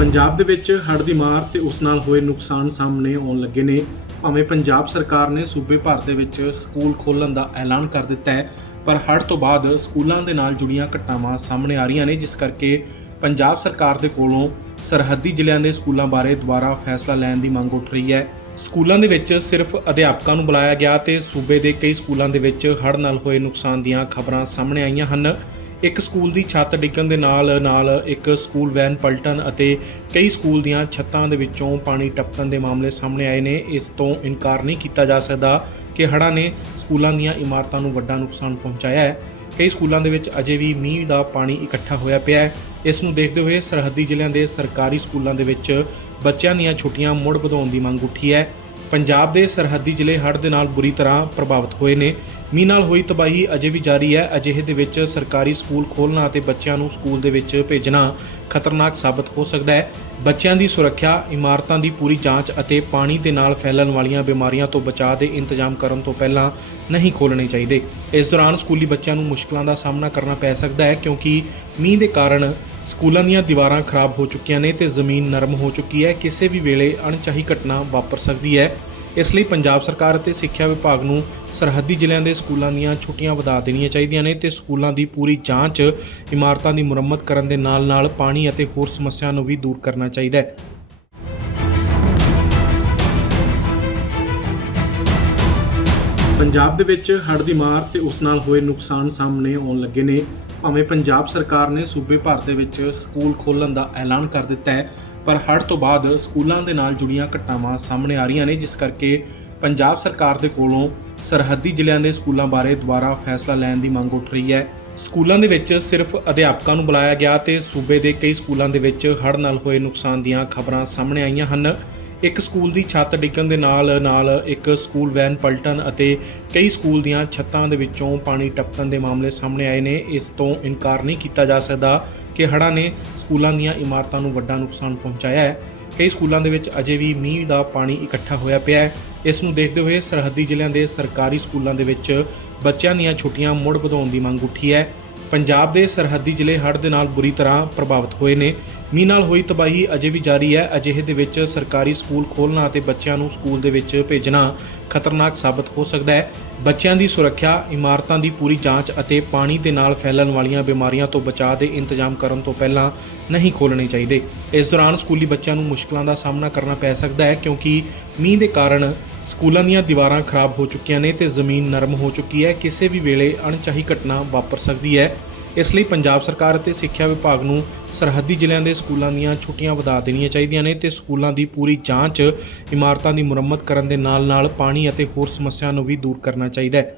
ਪੰਜਾਬ ਦੇ ਵਿੱਚ ਹੜ੍ਹ ਦੀ ਮਾਰ ਤੇ ਉਸ ਨਾਲ ਹੋਏ ਨੁਕਸਾਨ ਸਾਹਮਣੇ ਆਉਣ ਲੱਗੇ ਨੇ। ਭਾਵੇਂ ਪੰਜਾਬ ਸਰਕਾਰ ਨੇ ਸੂਬੇ ਭਰ ਦੇ ਵਿੱਚ ਸਕੂਲ ਖੋਲ੍ਹਣ ਦਾ ਐਲਾਨ ਕਰ ਦਿੱਤਾ ਹੈ, ਪਰ ਹੜ੍ਹ ਤੋਂ ਬਾਅਦ ਸਕੂਲਾਂ ਦੇ ਨਾਲ ਜੁੜੀਆਂ ਘਟਨਾਵਾਂ ਸਾਹਮਣੇ ਆ ਰਹੀਆਂ ਨੇ, ਜਿਸ ਕਰਕੇ ਪੰਜਾਬ ਸਰਕਾਰ ਦੇ ਕੋਲੋਂ ਸਰਹੱਦੀ ਜ਼ਿਲ੍ਹਿਆਂ ਦੇ ਸਕੂਲਾਂ ਬਾਰੇ ਦੁਬਾਰਾ ਫੈਸਲਾ ਲੈਣ ਦੀ ਮੰਗ ਉੱਠ ਰਹੀ ਹੈ। ਸਕੂਲਾਂ ਦੇ ਵਿੱਚ ਸਿਰਫ ਅਧਿਆਪਕਾਂ ਨੂੰ ਬੁਲਾਇਆ ਗਿਆ ਤੇ ਸੂਬੇ ਦੇ ਕਈ ਸਕੂਲਾਂ ਦੇ ਵਿੱਚ ਹੜ੍ਹ ਨਾਲ ਹੋਏ ਨੁਕਸਾਨ ਦੀਆਂ ਖਬਰਾਂ ਸਾਹਮਣੇ ਆਈਆਂ ਹਨ। ਇੱਕ ਸਕੂਲ ਦੀ ਛੱਤ ਡਿੱਗਣ ਦੇ ਨਾਲ ਨਾਲ ਇੱਕ ਸਕੂਲ ਵੈਨ ਪਲਟਣ ਅਤੇ ਕਈ ਸਕੂਲ ਦੀਆਂ ਛੱਤਾਂ ਦੇ ਵਿੱਚੋਂ ਪਾਣੀ ਟਪਕਣ ਦੇ ਮਾਮਲੇ ਸਾਹਮਣੇ ਆਏ ਨੇ। ਇਸ ਤੋਂ ਇਨਕਾਰ ਨਹੀਂ ਕੀਤਾ ਜਾ ਸਕਦਾ ਕਿ ਹੜ੍ਹਾਂ ਨੇ ਸਕੂਲਾਂ ਦੀਆਂ ਇਮਾਰਤਾਂ ਨੂੰ ਵੱਡਾ ਨੁਕਸਾਨ ਪਹੁੰਚਾਇਆ ਹੈ। ਕਈ ਸਕੂਲਾਂ ਦੇ ਵਿੱਚ ਅਜੇ ਵੀ ਮੀਂਹ ਦਾ ਪਾਣੀ ਇਕੱਠਾ ਹੋਇਆ ਪਿਆ ਹੈ। ਇਸ ਨੂੰ ਦੇਖਦੇ ਹੋਏ ਸਰਹੱਦੀ ਜ਼ਿਲ੍ਹਿਆਂ ਦੇ ਸਰਕਾਰੀ ਸਕੂਲਾਂ ਦੇ ਵਿੱਚ ਬੱਚਿਆਂ ਦੀਆਂ ਛੁੱਟੀਆਂ ਮੁੜ ਵਧਾਉਣ ਦੀ ਮੰਗ ਉੱਠੀ ਹੈ। ਪੰਜਾਬ ਦੇ ਸਰਹੱਦੀ ਜ਼ਿਲ੍ਹੇ ਹੜ੍ਹ ਦੇ ਨਾਲ ਬੁਰੀ ਤਰ੍ਹਾਂ ਪ੍ਰਭਾਵਿਤ ਹੋਏ ਨੇ। ਮੀਂਹ ਨਾਲ ਹੋਈ ਤਬਾਹੀ ਅਜੇ ਵੀ ਜਾਰੀ ਹੈ। ਅਜਿਹੇ ਦੇ ਵਿੱਚ ਸਰਕਾਰੀ ਸਕੂਲ ਖੋਲ੍ਹਣਾ ਅਤੇ ਬੱਚਿਆਂ ਨੂੰ ਸਕੂਲ ਦੇ ਵਿੱਚ ਭੇਜਣਾ ਖਤਰਨਾਕ ਸਾਬਤ ਹੋ ਸਕਦਾ ਹੈ। ਬੱਚਿਆਂ ਦੀ ਸੁਰੱਖਿਆ, ਇਮਾਰਤਾਂ ਦੀ ਪੂਰੀ ਜਾਂਚ ਅਤੇ ਪਾਣੀ ਦੇ ਨਾਲ ਫੈਲਣ ਵਾਲੀਆਂ ਬਿਮਾਰੀਆਂ ਤੋਂ ਬਚਾਅ ਦੇ ਇੰਤਜ਼ਾਮ ਕਰਨ ਤੋਂ ਪਹਿਲਾਂ ਨਹੀਂ ਖੋਲ੍ਹਣੇ ਚਾਹੀਦੇ। ਇਸ ਦੌਰਾਨ ਸਕੂਲੀ ਬੱਚਿਆਂ ਨੂੰ ਮੁਸ਼ਕਲਾਂ ਦਾ ਸਾਹਮਣਾ ਕਰਨਾ ਪੈ ਸਕਦਾ ਹੈ ਕਿਉਂਕਿ ਮੀਂਹ ਦੇ ਕਾਰਨ ਸਕੂਲਾਂ ਦੀਆਂ ਦੀਵਾਰਾਂ ਖਰਾਬ ਹੋ ਚੁੱਕੀਆਂ ਨੇ ਤੇ ਜ਼ਮੀਨ ਨਰਮ ਹੋ ਚੁੱਕੀ ਹੈ। ਕਿਸੇ ਵੀ ਵੇਲੇ ਅਣਚਾਹੀ ਘਟਨਾ ਵਾਪਰ ਸਕਦੀ ਹੈ। ਇਸ ਲਈ ਪੰਜਾਬ ਸਰਕਾਰ ਅਤੇ ਸਿੱਖਿਆ ਵਿਭਾਗ ਨੂੰ ਸਰਹੱਦੀ ਜ਼ਿਲ੍ਹਿਆਂ ਦੇ ਸਕੂਲਾਂ ਦੀਆਂ ਛੁੱਟੀਆਂ ਵਧਾ ਦੇਣੀਆਂ ਚਾਹੀਦੀਆਂ ਨੇ ਤੇ ਸਕੂਲਾਂ ਦੀ ਪੂਰੀ ਜਾਂਚ ਇਮਾਰਤਾਂ ਦੀ ਮੁਰੰਮਤ ਕਰਨ ਦੇ ਨਾਲ-ਨਾਲ ਪਾਣੀ ਅਤੇ ਹੋਰ ਸਮੱਸਿਆਵਾਂ ਨੂੰ ਵੀ ਦੂਰ ਕਰਨਾ ਚਾਹੀਦਾ ਹੈ। ਪੰਜਾਬ ਦੇ ਵਿੱਚ ਹੜ੍ਹ ਦੀ ਮਾਰ ਤੇ ਉਸ ਨਾਲ ਹੋਏ ਨੁਕਸਾਨ ਸਾਹਮਣੇ ਆਉਣ ਲੱਗੇ ਨੇ। ਭਾਵੇਂ ਪੰਜਾਬ ਸਰਕਾਰ ਨੇ ਸੂਬੇ ਭਰ ਦੇ ਵਿੱਚ ਸਕੂਲ ਖੋਲ੍ਹਣ ਦਾ ਐਲਾਨ ਕਰ ਦਿੱਤਾ ਹੈ, ਪਰ ਹੜ੍ਹ ਤੋਂ ਬਾਅਦ ਸਕੂਲਾਂ ਦੇ ਨਾਲ ਜੁੜੀਆਂ ਘਟਨਾਵਾਂ ਸਾਹਮਣੇ ਆ ਰਹੀਆਂ ਨੇ, ਜਿਸ ਕਰਕੇ ਪੰਜਾਬ ਸਰਕਾਰ ਦੇ ਕੋਲੋਂ ਸਰਹੱਦੀ ਜ਼ਿਲ੍ਹਿਆਂ ਦੇ ਸਕੂਲਾਂ ਬਾਰੇ ਦੁਬਾਰਾ ਫੈਸਲਾ ਲੈਣ ਦੀ ਮੰਗ ਉੱਠ ਰਹੀ ਹੈ। ਸਕੂਲਾਂ ਦੇ ਵਿੱਚ ਸਿਰਫ ਅਧਿਆਪਕਾਂ ਨੂੰ ਬੁਲਾਇਆ ਗਿਆ ਤੇ ਸੂਬੇ ਦੇ ਕਈ ਸਕੂਲਾਂ ਦੇ ਵਿੱਚ ਹੜ੍ਹ ਨਾਲ ਹੋਏ ਨੁਕਸਾਨ ਦੀਆਂ ਖਬਰਾਂ ਸਾਹਮਣੇ ਆਈਆਂ ਹਨ। ਇੱਕ ਸਕੂਲ ਦੀ ਛੱਤ ਡਿੱਗਣ ਦੇ ਨਾਲ ਨਾਲ ਇੱਕ ਸਕੂਲ ਵੈਨ ਪਲਟਣ ਅਤੇ ਕਈ ਸਕੂਲ ਦੀਆਂ ਛੱਤਾਂ ਦੇ ਵਿੱਚੋਂ ਪਾਣੀ ਟਪਕਣ ਦੇ ਮਾਮਲੇ ਸਾਹਮਣੇ ਆਏ ਨੇ। ਇਸ ਤੋਂ ਇਨਕਾਰ ਨਹੀਂ ਕੀਤਾ ਜਾ ਸਕਦਾ ਕਿ ਹੜ੍ਹਾਂ ਨੇ ਸਕੂਲਾਂ ਦੀਆਂ ਇਮਾਰਤਾਂ ਨੂੰ ਵੱਡਾ ਨੁਕਸਾਨ ਪਹੁੰਚਾਇਆ ਹੈ। ਕਈ ਸਕੂਲਾਂ ਦੇ ਵਿੱਚ ਅਜੇ ਵੀ ਮੀਂਹ ਦਾ ਪਾਣੀ ਇਕੱਠਾ ਹੋਇਆ ਪਿਆ ਹੈ। ਇਸ ਨੂੰ ਦੇਖਦੇ ਹੋਏ ਸਰਹੱਦੀ ਜ਼ਿਲ੍ਹਿਆਂ ਦੇ ਸਰਕਾਰੀ ਸਕੂਲਾਂ ਦੇ ਵਿੱਚ ਬੱਚਿਆਂ ਦੀਆਂ ਛੁੱਟੀਆਂ ਮੁੜ ਵਧਾਉਣ ਦੀ ਮੰਗ ਉੱਠੀ ਹੈ। ਪੰਜਾਬ ਦੇ ਸਰਹੱਦੀ ਜ਼ਿਲ੍ਹੇ ਹੜ੍ਹ ਦੇ ਨਾਲ ਬੁਰੀ ਤਰ੍ਹਾਂ ਪ੍ਰਭਾਵਿਤ ਹੋਏ ਨੇ। ਮੀਂਹ ਨਾਲ ਹੋਈ ਤਬਾਹੀ ਅਜੇ ਵੀ ਜਾਰੀ ਹੈ। ਅਜਿਹੇ ਦੇ ਵਿੱਚ ਸਰਕਾਰੀ ਸਕੂਲ ਖੋਲ੍ਹਣਾ ਅਤੇ ਬੱਚਿਆਂ ਨੂੰ ਸਕੂਲ ਦੇ ਵਿੱਚ ਭੇਜਣਾ ਖਤਰਨਾਕ ਸਾਬਤ ਹੋ ਸਕਦਾ ਹੈ। ਬੱਚਿਆਂ ਦੀ ਸੁਰੱਖਿਆ, ਇਮਾਰਤਾਂ ਦੀ ਪੂਰੀ ਜਾਂਚ ਅਤੇ ਪਾਣੀ ਦੇ ਨਾਲ ਫੈਲਣ ਵਾਲੀਆਂ ਬਿਮਾਰੀਆਂ ਤੋਂ ਬਚਾਅ ਦੇ ਇੰਤਜ਼ਾਮ ਕਰਨ ਤੋਂ ਪਹਿਲਾਂ ਨਹੀਂ ਖੋਲ੍ਹਣੇ ਚਾਹੀਦੇ। ਇਸ ਦੌਰਾਨ ਸਕੂਲੀ ਬੱਚਿਆਂ ਨੂੰ ਮੁਸ਼ਕਲਾਂ ਦਾ ਸਾਹਮਣਾ ਕਰਨਾ ਪੈ ਸਕਦਾ ਹੈ ਕਿਉਂਕਿ ਮੀਂਹ ਦੇ ਕਾਰਨ ਸਕੂਲਾਂ ਦੀਆਂ ਦੀਵਾਰਾਂ ਖਰਾਬ ਹੋ ਚੁੱਕੀਆਂ ਨੇ ਤੇ ਜ਼ਮੀਨ ਨਰਮ ਹੋ ਚੁੱਕੀ ਹੈ। ਕਿਸੇ ਵੀ ਵੇਲੇ ਅਣਚਾਹੀ ਘਟਨਾ ਵਾਪਰ ਸਕਦੀ ਹੈ। ਇਸ ਲਈ ਪੰਜਾਬ ਸਰਕਾਰ ਅਤੇ ਸਿੱਖਿਆ ਵਿਭਾਗ ਨੂੰ ਸਰਹੱਦੀ ਜ਼ਿਲ੍ਹਿਆਂ ਦੇ ਸਕੂਲਾਂ ਦੀਆਂ ਛੁੱਟੀਆਂ ਵਧਾ ਦੇਣੀਆਂ ਚਾਹੀਦੀਆਂ ਨੇ ਤੇ ਸਕੂਲਾਂ ਦੀ ਪੂਰੀ ਜਾਂਚ ਇਮਾਰਤਾਂ ਦੀ ਮੁਰੰਮਤ ਕਰਨ ਦੇ ਨਾਲ-ਨਾਲ ਪਾਣੀ ਅਤੇ ਹੋਰ ਸਮੱਸਿਆਵਾਂ ਨੂੰ ਵੀ ਦੂਰ ਕਰਨਾ ਚਾਹੀਦਾ ਹੈ।